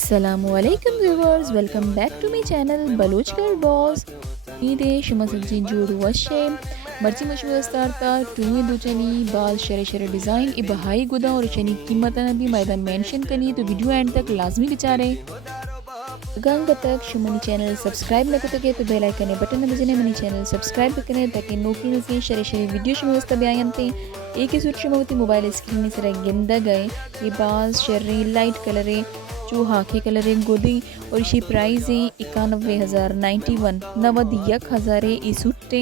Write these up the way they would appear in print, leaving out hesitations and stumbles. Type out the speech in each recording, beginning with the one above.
Assalamualaikum viewers, welcome back to my channel Baloch Girl Boss. İyi şuma sacin jodu vaşe marci mashhur starta tumi duchani बाल शरे शरे design ई बहाई गुदा और चनी कीमत भी मैदान मेंशन करनी तो वीडियो एंड तक लाजमी बिचारे गंग तक शुमनी चैनल सब्सक्राइब न करते तो बेल आइकन बटन बजने मनी चैनल सब्सक्राइब करें ताकि नोटिफिकेशन शरे शरे वीडियो शुमस्त बयानते एक ही सूट शुमवती मोबाइल स्क्रीन से गिंदा गए ये बाल शर्री लाइट कलर जो हाके कलर गोदी और इसी प्राइस है 91,000 91 91,000 ई सूटे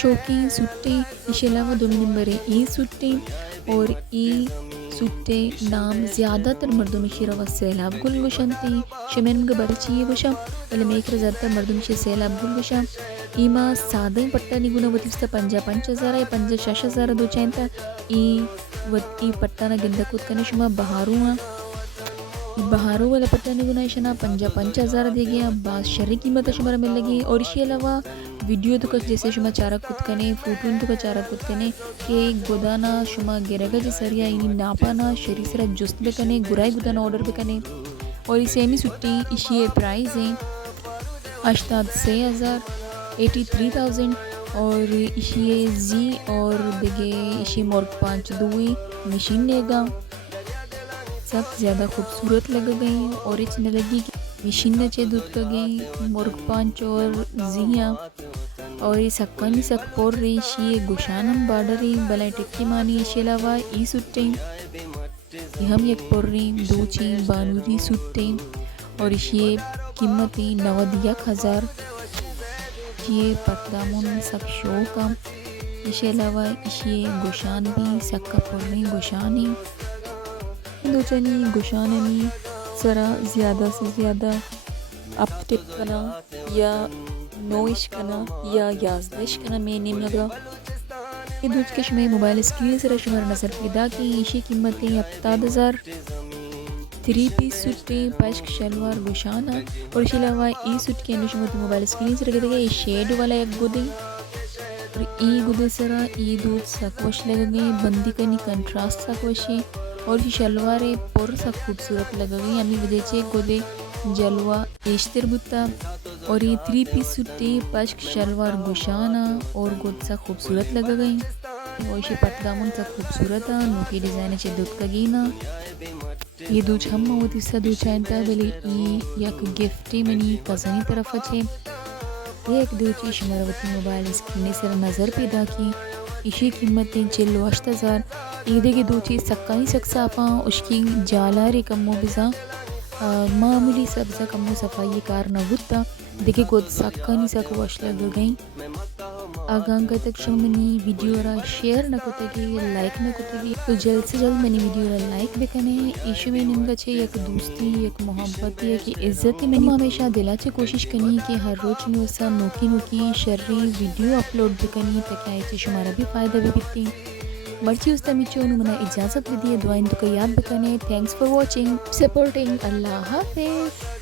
शौकी सूटे इसके अलावा 2 नंबर है ई सूटे और ई सूटे नाम ज़्यादातर मर्दों में शिरवा सैलाब गुल गुशंती शमेन के बरची गुशा वाले मेकर ज़्यादातर मर्दों में सैलाब गुल गुशा ईमा सादे पट्टा निगुना वतिस्ता 5,000 या 5,000 दो चैनता ई पट्टा ना गिंदा कुत कने शुमा बहारों वाला पट्टा निगुना शना 5,000 दे गया बास शर्री कीमत शुमारा मिल लगी और इसके अलावा वीडियो तो कच जैसे शुमा चारा कुतकने फोटोन तो चारा कुतकने के गोदाना शुमा गिरेगा जैसरिया इनी नापाना शरीर सरा जुस्त बेकने गुराई गुदाना ऑर्डर बेकने और इसे एमी सुट्टी इसी प्राइस है 83,000 और इसी जी और दिगे इसी मोर्ग 5 दुई मशीन लेगा सब ज़्यादा खूबसूरत लग गई और इच न लगी मशीन चे दूध का गई मुर्ग 5 और जिया और ये सक्कानी सक पोर रही शी गुशानम बाडरी बलाई टिक्की मानी इसके अलावा ई सुट्टे हम एक पोर रही दूची बानूरी सुट्टे और ये कीमती 91,000 ये पटदामुन सक शो का इसके अलावा ये गुशान भी सक्का पोर रही गुशानी दोचनी गुशाननी ज़रा ज़्यादा से ज़्यादा अप टिप करना या नोइश करना या याजदिश करना में नेम लगा ये दूध के शुमे मोबाइल स्क्रीन से शुमार नज़र पैदा की इसी कीमतें 70,000 3 पीस सूटे पश्क शलवार गुशाना और इसके अलावा ई सूट के अनुशमती मोबाइल स्क्रीन से रखे ये शेड वाला एक गुदे और ई गुदे सरा ई दूध सकवश लग गए बंदी करनी कंट्रास्ट सकवशे और ये शलवार पर सा खूबसूरत लग गई हमें वजह से गोदे जलवा एश्तर बुता और ये 3 पीस सूटे पश्क शलवार गुशाना और गोद सा खूबसूरत लग गई और ये पटदामुन सा खूबसूरत है नोकी डिज़ाइन से दूध का गीना ये दूध हम होती सा दूध चाहता बोले ये एक गिफ्टी मनी कज़नी तरफ अच्छे ये एक दूची शुमारवती मोबाइल स्क्रीन से नज़र पैदा की इसी कीमतें 63,000 ईदे की दो चीज़ सक्का ही सक्सा आपा उसकी जाला रे कम्मो बिजा मामूली सब्जा कम्मो सफाई कार न गुत्ता देखे गोद सक्का नहीं सक वश लग गई आगांगा तक शमनी वीडियो रा शेयर न कोते लाइक न कोते तो जल्द से जल्द मैंने वीडियो रा लाइक बेकने इशू में निम्गा छे एक दोस्ती एक मोहब्बत है कि इज्जत मैंने हमेशा दिलाचे कोशिश करनी कि हर रोज में उसा नोकी शर्री वीडियो अपलोड बेकनी ताकि आए शुमारा भी फ़ायदा भी बिकती मर्ची उस तमिचो मना इजाज़त भी दिए दुआइन तो याद bakanae thanks for watching supporting अल्लाह हाफिज़।